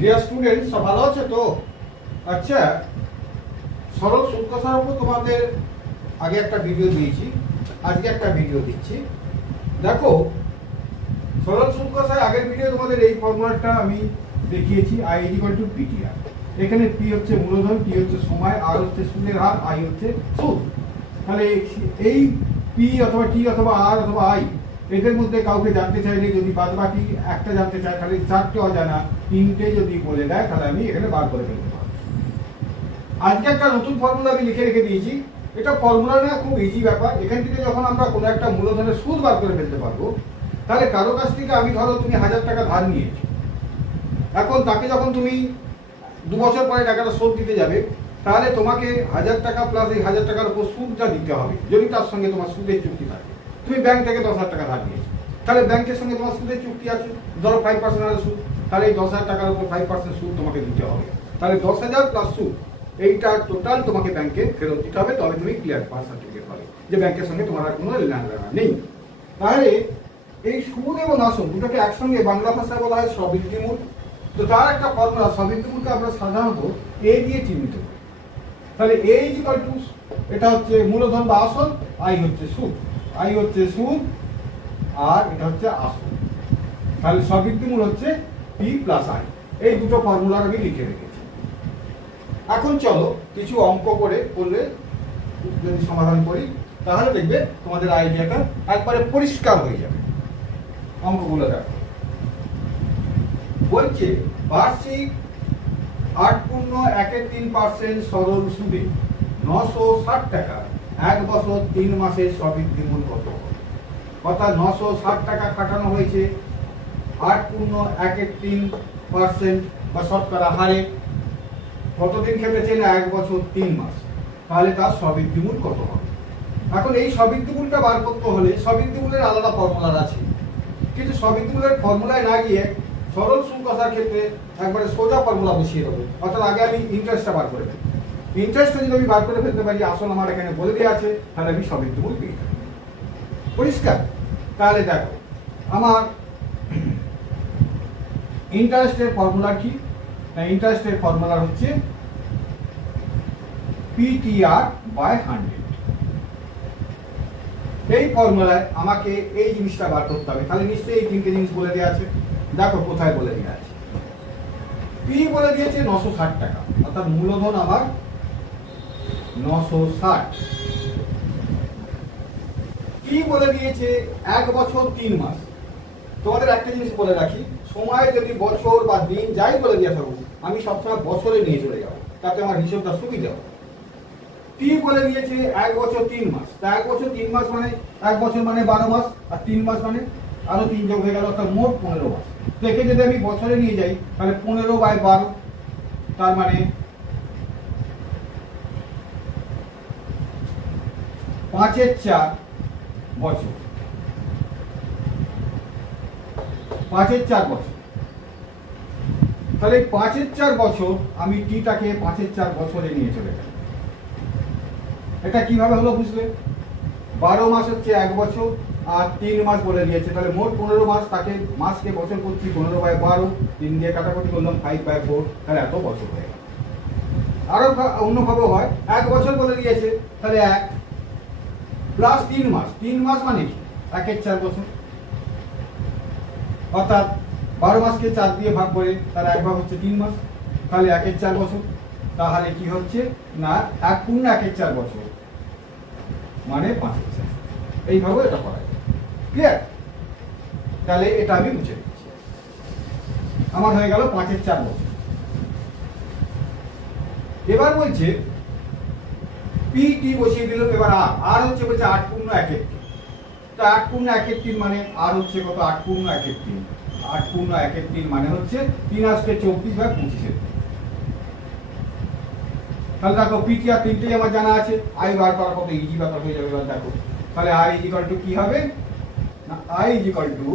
Dear student, সব ভালো আছে তো? আচ্ছা, সরল সুদ কষার উপর তোমাদের আগে একটা ভিডিও দিয়েছি, আজকে একটা ভিডিও দিচ্ছি। দেখো, সরল সুদ কষার আগের ভিডিও তোমাদের এই ফর্মুলাটা আমি দেখিয়েছি, I is equal to PTR. এখানে পি হচ্ছে মূলধন, টি হচ্ছে সময়, আর হচ্ছে সুদের হার, আই হচ্ছে সুদ। তাহলে এই পি অথবা টি অথবা আর অথবা আই এদের মধ্যে কাউকে জানতে চাইলে, যদি বাদ বাকি একটা জানতে চাই, তাহলে চারটে অজানা তিনটে যদি বলে দেয়, তাহলে আমি এখানে বার করে ফেলতে পারবো। আজকে একটা নতুন ফর্মুলা আমি লিখে রেখে দিয়েছি। এটা ফর্মুলা না, খুব ইজি ব্যাপার। এখান থেকে যখন আমরা কোনো একটা মূলধনের সুদ বার করে ফেলতে পারবো, তাহলে কারো কাছ থেকে আমি ধরো তুমি 1000 টাকা ধার নিয়েছো, এখন তাকে যখন তুমি 2 বছর পরে টাকাটা শোধ দিতে যাবে, তাহলে তোমাকে 1000 টাকা প্লাস এই 1000 টাকার উপর সুদটা দিতে হবে, যদি তার সঙ্গে তোমার সুদের চুক্তি থাকে। তুমি ব্যাংক থেকে 10,000 টাকা ধার নিয়েছো, তাহলে ব্যাংকের সঙ্গে তোমার সুদের চুক্তি আছে, ধরো 5% সুদ, তাহলে এই 10,000 টাকার উপর 5% সুদ তোমাকে দিতে হবে। তাহলে 10,000 প্লাস সুদ, এইটা টোটাল তোমাকে ব্যাংকে ফেরত দিতে হবে, তবে তুমি ক্লিয়ার পাস সার্টিফিকেট পাবে যে ব্যাংকের সঙ্গে তোমার আর কোনো লেনাদেনা নেই। তাহলে এই সুদ এবং আসল দুটোকে একসঙ্গে বাংলা ভাষায় বলা হয় সবৃদ্ধিমূল। তো তার একটা ফর্মুলা, সবৃদ্ধিমূলকে আমরা সাধারণত এ দিয়ে চিহ্নিত করি। তাহলে এ ইজ ইকুয়াল টু, এটা হচ্ছে মূলধন বা আসল, আই হচ্ছে সুদ, আই হচ্ছে সুদ, আর এটা হচ্ছে আসল। তাহলে সবৃদ্ধিমূল হচ্ছে পি প্লাস আই। এই দুটো ফর্মুলা আমি লিখে রেখেছি। এখন চলো কিছু অঙ্ক করে করলে, যদি সমাধান করি, তাহলে দেখবে তোমাদের আইডিয়াটা একবারে পরিষ্কার হয়ে যাবে। অঙ্কগুলো দেখো, বলছে বার্ষিক 8.13% সরল সুদে 960 টাকা 1 বছর 3 মাসের সবৃদ্ধিমূল কত? অর্থাৎ 960 টাকা খাটানো হয়েছে 8.13% বা শতকরা হারে, কতদিন খেটেছে? না 1 বছর 3 মাস। তাহলে তার সবৃদ্ধিমূল কত হবে? এখন এই সবৃদ্ধিমূলটা বার করতে হলে সবৃদ্ধিমূলের আলাদা ফর্মুলা আছে, কিন্তু সবৃদ্ধিমূলের ফর্মুলায় না গিয়ে সরল সুদ কষার ক্ষেত্রে একবারে সোজা ফর্মুলা বসিয়ে দেবো। অর্থাৎ আগে আমি ইন্টারেস্টটা বার করে ফেলবো। ইন্টারেস্টটা যদি আমি বার করে ফেলতে পারি, আসল আমার এখানে বলে দেওয়া আছে, তাহলে আমি সবৃদ্ধিমূল পেয়ে যাবো। পরিষ্কার? তাহলে দেখো, আমার ইন্টারেস্টের ফর্মুলা কি? ইন্টারেস্টের ফর্মুলা হচ্ছে পিটিআর বাই 100। এই ফর্মুলায় আমাকে এই জিনিসটা বার করতে হবে। তাহলে নিশ্চয়ই এই তিনটে জিনিস বলে দেওয়া আছে। দেখো কোথায় বলে দেওয়া আছে। পি বলে দিয়েছে 960 টাকা, অর্থাৎ মূলধন আমার 960। কি বলে দিয়েছে? 1 বছর 3 মাস। তোমাদের একটা জিনিস বলে রাখি, সময় যদি বছর বা দিন যাই বলে দিয়ে থাকুক, আমি সবসময় বছরে নিয়ে চলে যাবো, তাতে আমার হিসেবটা সুবিধা হবে। টি বলে দিয়েছে 1 বছর 3 মাস। তা 1 বছর 3 মাস মানে 1 বছর মানে 12 মাস, আর 3 মাস মানে আরো 3 যোগ হয়ে গেল, অর্থাৎ মোট 15 মাস। তো একে যদি আমি বছরে নিয়ে যাই, তাহলে 15/12, তার মানে 5/4 বছর। 5/4 বছর। তাহলে 5/4 বছর আমি টিটাকে 5/4 বছরে নিয়ে চলে যাই। এটা কিভাবে হলো বুঝলে? 12 মাস হচ্ছে 1 বছর, আর 3 মাস বলে দিয়েছে, তাহলে মোট 15 মাস। তাকে মাসকে বছর করছি, 15/12, 3 দিয়ে কাটাকুটি করলাম, 5/4, তাহলে এত বছর হয়ে গেল। আরো অন্যভাবে হয়, 1 বছর বলে দিয়েছে, তাহলে 1 প্লাস 3 মাস। 3 মাস মানে কি? 1/4 বছর। অর্থাৎ 12 মাসকে 4 দিয়ে ভাগ করে তার 1 ভাগ হচ্ছে 3 মাস, তাহলে 1/4 বছর। তাহলে কি হচ্ছে না 1/1/4 বছর মানে 5/4। এইভাবে এটা করা যায়। ক্লিয়ার? তাহলে এটা আমি মুছে দিচ্ছি। আমার হয়ে গেল 5/4 বছর। এবার বলছে পি টি বসিয়ে দিল। এবার আর হচ্ছে বলছে 8.13। তো 8.13 মানে আর হচ্ছে কত? 8.13। 8.13 মানে হচ্ছে 3 আসতে 24/25। তাহলে দেখো পিটি আর তিনটেই আমার জানা আছে, আই বার করা কত ইজি ব্যাপার হয়ে যাবে। এবার দেখো, তাহলে আই ইজ ইকুয়াল টু কি হবে? না, I is equal to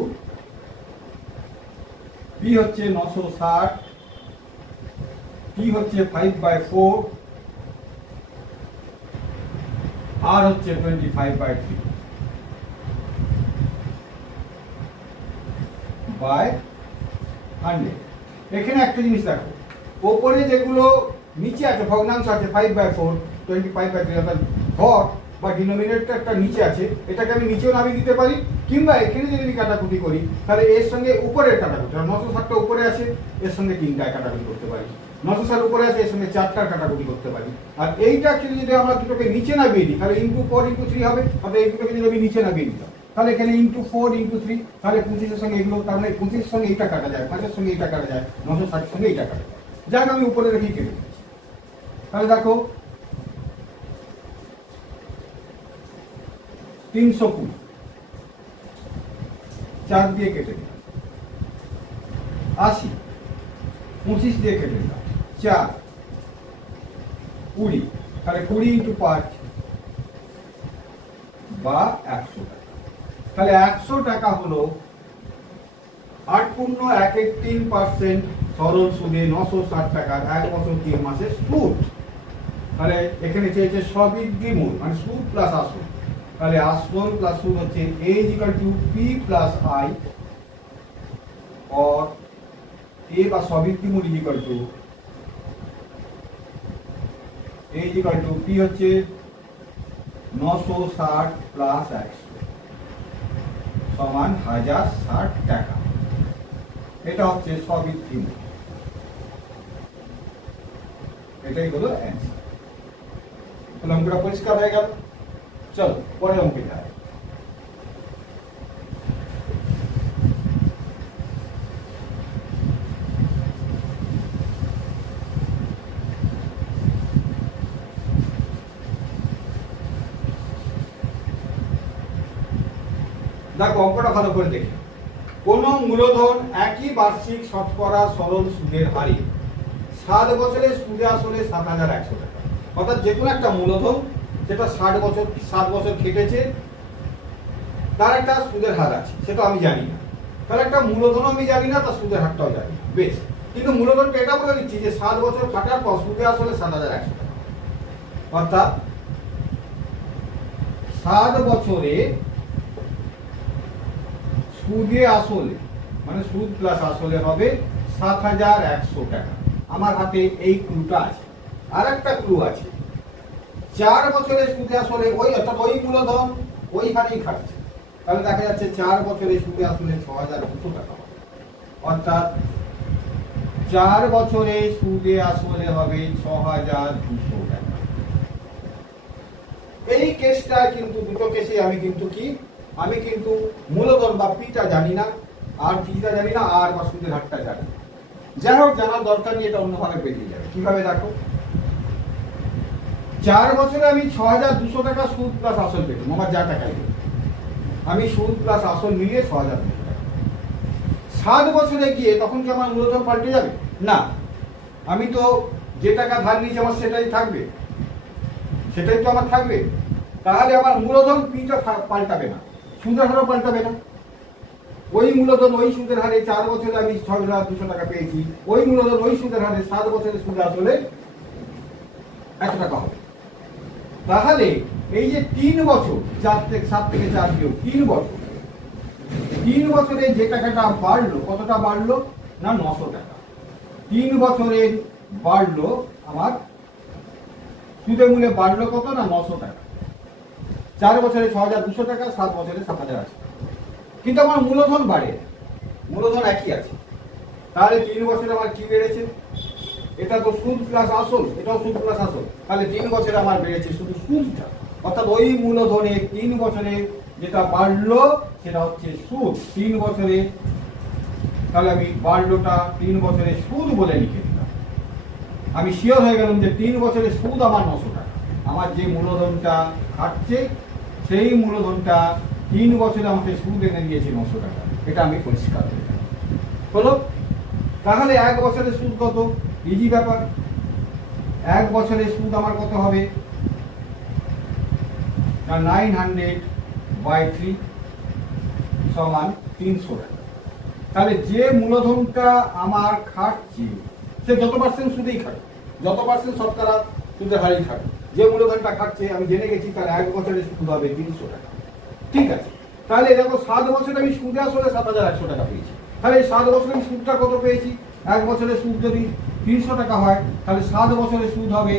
P হচ্ছে 960, টি হচ্ছে 5/4, আর হচ্ছে 25/3 বাই 100। এখানে একটা জিনিস দেখো, ওপরে যেগুলো নিচে আছে ভগ্নাংশ আছে 5/4, 25/3 অর্থাৎ হর বা ডিনোমিনেটরটা নিচে আছে, এটাকে আমি নিচেও নামিয়ে দিতে পারি, কিংবা এখানে যদি আমি কাটাকুটি করি তাহলে এর সঙ্গে উপরের কাটাকুটি, 960টা উপরে আছে, এর সঙ্গে 3টায় কাটাকুটি করতে পারি, 960 উপরে আছে, এর সঙ্গে 4টার কাটাকুটি করতে পারি। আর এইটা অ্যাকচুয়ালি যদি আমরা দুটোকে নিচে নামিয়ে দিই তাহলে ইন্টু 4 ইন্টু 3 হবে, অর্থাৎ এই দুটোকে যদি আমি নিচে নামিয়ে দিতাম তাহলে এখানে ইন্টু 4 ইন্টু 3, তাহলে 25-এর সঙ্গে এগুলো, তার মানে 25-এর সঙ্গে এইটা কাটা যায়, 5-এর সঙ্গে এইটা কাটা যায়, 960-এর সঙ্গে এইটা কাটা যায়, যাক আমি উপরে রেখেই কেটে দিচ্ছি। তাহলে দেখো 320, 4 দিয়ে কেটে দিলাম, 80, 25 দিয়ে কেটে দিলাম, 4, 20, তাহলে 20 ইন্টু 5 বা 100 টাকা। তাহলে 100 টাকা হলো 8.113% সরল সুদে 960 টাকার 1 বছর 3 মাসের সুদ। তাহলে এখানে চেয়েছে সবৃদ্ধি মূল মানে সুদ প্লাস আসল, তাহলে আসল প্লাস সুদ হচ্ছে A = P প্লাস I, और A বা সবৃদ্ধি মূল A = P হচ্ছে 960 প্লাস 100 সমান 1060 টাকা। এটা হচ্ছে সবৃদ্ধি মূল, এটাই হলো অ্যান্সার। তাহলে অঙ্কটা পরিষ্কার হয়ে গেল। চলো পরের অঙ্কে যাই। দেখো অঙ্কটা ভালো করে দেখি। কোন মূলধন একই বার্ষিক শতকরা সরল সুদের হারে 7 বছরে সুদে আসলে 7,100 টাকা, অর্থাৎ যে কোনো একটা মূলধন যেটা 7 বছর খেটেছে তার একটা সুদের হার আছে, সেটা আমি জানি না, তাহলে একটা মূলধন আমি জানি না, তার সুদের হারটাও জানি না, বেশ। কিন্তু মূলধনটা এটা বলে দিচ্ছি যে 7 বছর খাটার পর সুদে আসলে 7,100 টাকা, অর্থাৎ 7 বছরে সুদে আসলে মানে সুদ প্লাস আসলে হবে 7,100 টাকা। আমার হাতে এই ক্লুটা আছে। আর একটা ক্লু আছে, 4 বছরে সুদে আসলে ওই অর্থাৎ ওই মূলধন ওই হারেই খাটছে, তাহলে দেখা যাচ্ছে 4 বছরে সুদে আসলে 6,200 টাকা হবে, অর্থাৎ 4 বছরে সুদে আসলে হবে 6,200 টাকা। এই কেসটা কিন্তু দুটো কেসে আমি কিন্তু মূলধন বা পিটা জানি না, আর পিটা জানি না, আর বা সুদের হারটা জানি না। যাই হোক, জানার দরকার নিয়ে এটা অন্যভাবে বেরিয়ে যাবে। কিভাবে দেখো, 4 বছরে আমি 6,200 টাকা সুদ প্লাস আসল পেতাম, আমার যা টাকাই আমি সুদ প্লাস আসল মিলিয়ে 6,200 টাকা। 7 বছরে গিয়ে তখন কি আমার মূলধন পাল্টে যাবে? না, আমি তো যে টাকা ধার নিয়েছি আমার সেটাই থাকবে, সেটাই তো আমার থাকবে। তাহলে আমার মূলধন পিটা পাল্টাবে না, সুদের হারও পাল্টাবে না। ওই মূলধন ওই সুদের হারে 4 বছরে আমি 6,200 টাকা পেয়েছি, ওই মূলধন ওই সুদের হারে 7 বছরে সুদ আসলে 1 টাকা হবে। তাহলে এই যে 3 বছর, 7 থেকে 4 বিয়োগ 3 বছর, 3 বছরে যে টাকাটা বাড়লো, কতটা বাড়লো না 900 টাকা। 3 বছরে বাড়লো আমার সুদে মূলে বাড়লো কত না 900 টাকা। 4 বছরে 6,200 টাকা, 7 বছরে 7,100 টাকা। কিন্তু আমার মূলধন বাড়ে, মূলধন একই আছে। তাহলে 3 বছরে আমার কি বেড়েছে? এটা তো সুদ প্লাস আসল, এটাও সুদ প্লাস আসল, তাহলে 3 বছরে আমার বেড়েছে শুধু সুদটা, অর্থাৎ ওই মূলধনে 3 বছরে যেটা বাড়লো সেটা হচ্ছে সুদ। 3 বছরে, তাহলে আমি বাড়লোটা 3 বছরে সুদ বলে লিখে দিলাম। আমি শিওর হয়ে গেলাম যে 3 বছরে সুদ আমার 900 টাকা। আমার যে মূলধনটা খাটছে সেই মূলধনটা 3 বছরে আমাকে সুদ এনে দিয়েছে 900 টাকা, এটা আমি পরিষ্কার হয়ে গেলাম। হলো? তাহলে 1 বছরের সুদ কত? ইজি ব্যাপার। 1 বছরের সুদ আমার কত হবে না 900/3 সমান 300 টাকা। তাহলে যে মূলধনটা আমার খাটছে সে যত পার্সেন্ট সুদেই খাটে, যত পার্সেন্ট শতকরা সুদের হারেই খাটে, যে মূলধনটা খাটছে আমি জেনে গেছি তার 1 বছরের সুদ হবে 300 টাকা। ঠিক আছে, তাহলে দেখো 7 বছরে আমি সুদে আসলে 7,100 টাকা পেয়েছি। তাহলে এই 7 বছরের সুদটা কত পেয়েছি? 1 বছরের সুদ যদি 300 টাকা হয়, তাহলে 7 বছরের সুদ হবে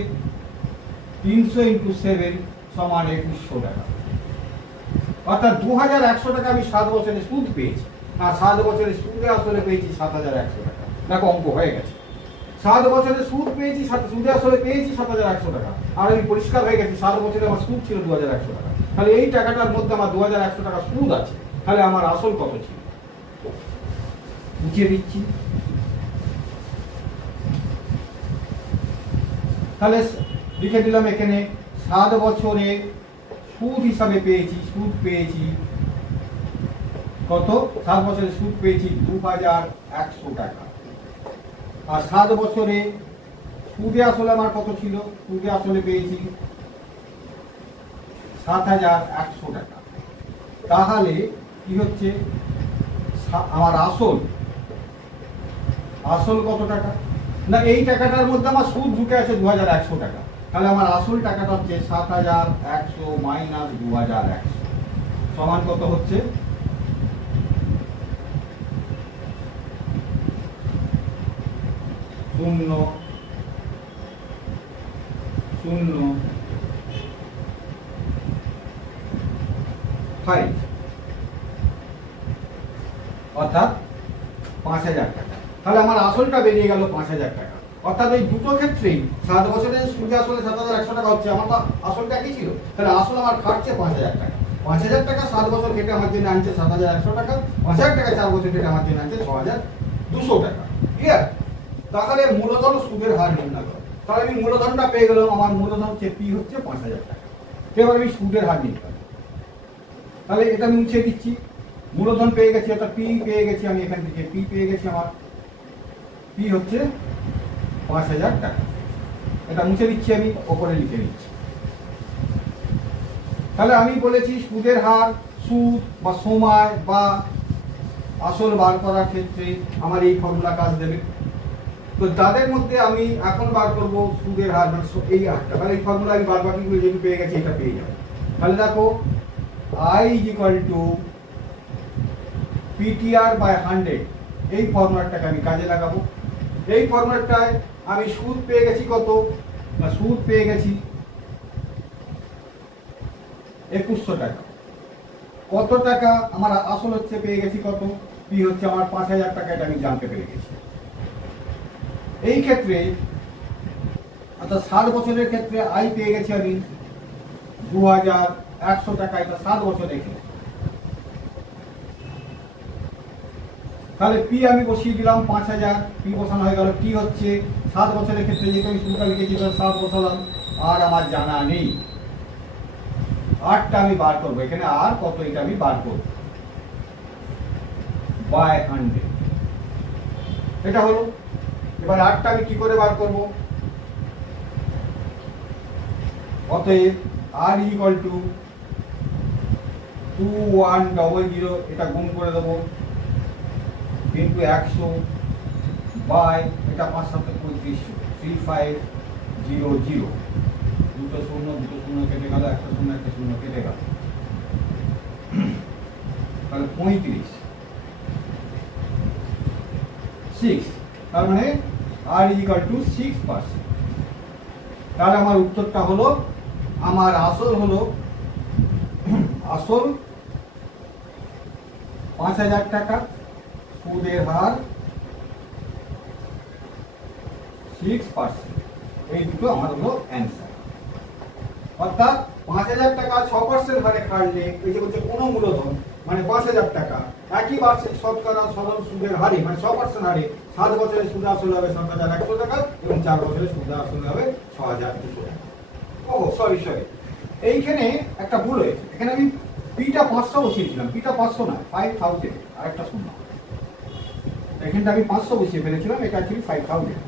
300 × 7 সমান 2100 টাকা। অর্থাৎ 2100 টাকা আমি 7 বছরের সুদ পেয়েছি, আর 7 বছরের সুদে আসলে পেয়েছি 7100 টাকা। দেখো অঙ্ক হয়ে গেছে। 7 বছরের সুদ পেয়েছি, সুদে আসলে পেয়েছি 7100 টাকা, আর আমি পরিষ্কার হয়ে গেছি 7 বছরে আমার সুদ ছিল 2100 টাকা। তাহলে এই টাকাটার মধ্যে আমার 2100 টাকা সুদ আছে, তাহলে আমার আসল কত ছিল? বুঝিয়ে দিচ্ছি। তাহলে লিখে দিলাম এখানে 7 বছরে সুদ হিসাবে পেয়েছি, সুদ পেয়েছি কত? 7 বছরে সুদ পেয়েছি 2100 টাকা। আর 7 বছরে সুদে আসলে আমার কত ছিল? সুদে আসলে পেয়েছি 7100 টাকা। তাহলে কি হচ্ছে আমার আসল কত টাকা? না, এই টাকাটার মধ্যে আমার সুদ ঢুকে আছে 2100 টাকা। তাহলে আমার আসল টাকাটা হচ্ছে 7100 মাইনাস 2100 সমান কত হচ্ছে? 0 0 5, অর্থাৎ 5000 টাকা। তাহলে আমার আসলটা বেরিয়ে গেল 5000 টাকা। অর্থাৎ এই দুটো ক্ষেত্রেই 7 বছরের সুদ আসলে 7100 টাকা হচ্ছে, আমার তো আসলটা একই ছিল। তাহলে আসল আমার খাটছে 5000 টাকা। 5000 টাকা 7 বছর কেটে আমার জন্য আনছে 7100 টাকা, 5000 টাকা 4 বছর কেটে আমার জন্য আনছে 6200 টাকা। ক্লিয়ার? তাহলে মূলধন সুদের হার নির্ণয় করো। তাহলে আমি মূলধনটা পেয়ে গেলাম, আমার মূলধন হচ্ছে পি হচ্ছে 5000 টাকা। এবার আমি সুদের হার নির্ণয় করব। তাহলে এটা আমি মুছে দিচ্ছি। মূলধন পেয়ে গেছি, অর্থাৎ পি পেয়ে গেছি, আমি এখান থেকে পি পেয়ে গেছি। আমার পি হচ্ছে 5000 টাকা। এটা মুছে দিচ্ছি, আমি ওপরে লিখে নিচ্ছি। তাহলে আমি বলেছি সুদের হার, সুদ বা সময় বা আসল বার করার ক্ষেত্রে আমার এই ফর্মুলা কাজ দেবে। তো তাদের মধ্যে আমি এখন বার করব সুদের হার, মানে এই হারটা। তাহলে এই ফর্মুলা আমি বাদ বাকিগুলো যেহেতু পেয়ে গেছি, এটা পেয়ে যাবো। তাহলে দেখো I = PTR/100, এই ফর্মুলাটাকে আমি কাজে লাগাবো। এই ফর্মুলাটায় আমি সুদ পেয়ে গেছি কত? না, সুদ পেয়ে গেছি 2100 টাকা। কত টাকা আমার আসল হচ্ছে পেয়ে গেছি কত? পি হচ্ছে আমার 5000 টাকা, এটা আমি জানতে পেরে গেছি। এই ক্ষেত্রে অর্থাৎ 7 বছরের ক্ষেত্রে আই পেয়ে গেছি আমি 2100 টাকা। এটা 7 বছরের ক্ষেত্রে। তাহলে পি আমি বসিয়ে দিলাম 5000, পি বসানো হয়ে গেল। পি হচ্ছে 7 বছরের ক্ষেত্রে, যেহেতু আমি শুরুটা লিখেছি 7 বসালাম। আর আমার জানা নেই, আরটা আমি বার করবো। এখানে আর কত, এটা আমি বার করবো বাই 100। এটা হলো। এবার আরটা আমি কি করে বার করবো? অতএব আর = 2100, এটা গুণ করে দেবো ইন্টু 100 বাই এটা 5 7 3500, 3500। দুটো শূন্য কেটে গেল, একটা শূন্য কেটে গেল। তাহলে 35 6, তার মানে আর = 6%। তাহলে আমার উত্তরটা হলো, আমার আসল হলো, আসল 5000 টাকা, সুদের হার 6%। এই দুটো আমার হলো অ্যান্সার। অর্থাৎ 5000 টাকা 6% হারে খাটলে, এই যে বলছে কোনো মূলধন মানে 5000 টাকা একই বার্ষিক শতকরা সরল সুদের হারে, মানে 6% হারে 7 বছরে সুদ আসল হবে 7100 টাকা, এবং 4 বছরে সুদ আসল হবে 6200 টাকা। সরি, এইখানে একটা ভুল হয়েছে। এখানে আমি পিটা 500 বসিয়েছিলাম, পিটা 500 না, 5000, আরেকটা শূন্য। এখানটা আমি 500 বসিয়ে ফেলেছিলাম, এটা অ্যাকচুয়ালি 5000।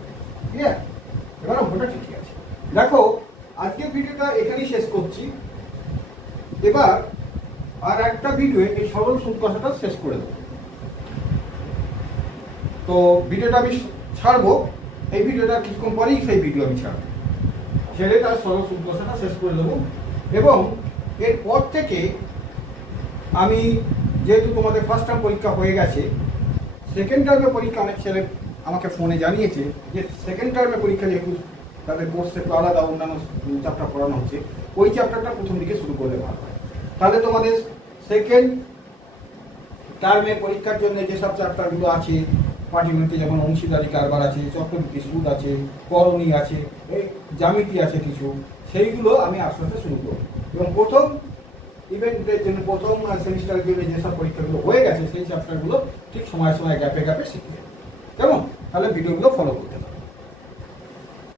ঠিক আছে? এবার অঙ্কটা ঠিকই আছে। দেখো, আজকের ভিডিওটা এখানেই শেষ করছি। এবার আর একটা ভিডিও এই সরল সুদ কষাটা শেষ করে দেবো। তো ভিডিওটা আমি ছাড়বো, এই ভিডিওটা কিছুক্ষণ পরেই সেই ভিডিও আমি ছাড়বো, ছেড়ে তার সরল সুদ কষাটা শেষ করে দেবো। এবং এরপর থেকে আমি, যেহেতু তোমাদের ফার্স্ট টার্ম পরীক্ষা হয়ে গেছে, সেকেন্ড টার্মে পরীক্ষা অনেক ছেলে আমাকে ফোনে জানিয়েছে যে সেকেন্ড টার্মে পরীক্ষা যেহেতু তাদের কোর্স একটু আলাদা, অন্যান্য চ্যাপ্টার পড়ানো হচ্ছে, ওই চ্যাপ্টারটা প্রথম দিকে শুরু করলে ভালো হয়। তাহলে তোমাদের সেকেন্ড টার্মের পরীক্ষার জন্য যেসব চ্যাপ্টারগুলো আছে পাটিগণিতে, যেমন অংশীদারি কারবার আছে, চক্রবৃদ্ধি সুদ আছে, করণী আছে, এই জ্যামিতি আছে কিছু, সেইগুলো আমি আস্তে আস্তে শুরু করব। এবং প্রথম ইভেন্টের জন্য, প্রথম সেমিস্টারের জন্য যেসব পরীক্ষাগুলো হয়ে গেছে সেই চ্যাপ্টারগুলো ঠিক সময় সময় গ্যাপে গ্যাপে শিখবে। কেমন? তাহলে ভিডিওগুলো ফলো করতে পারো।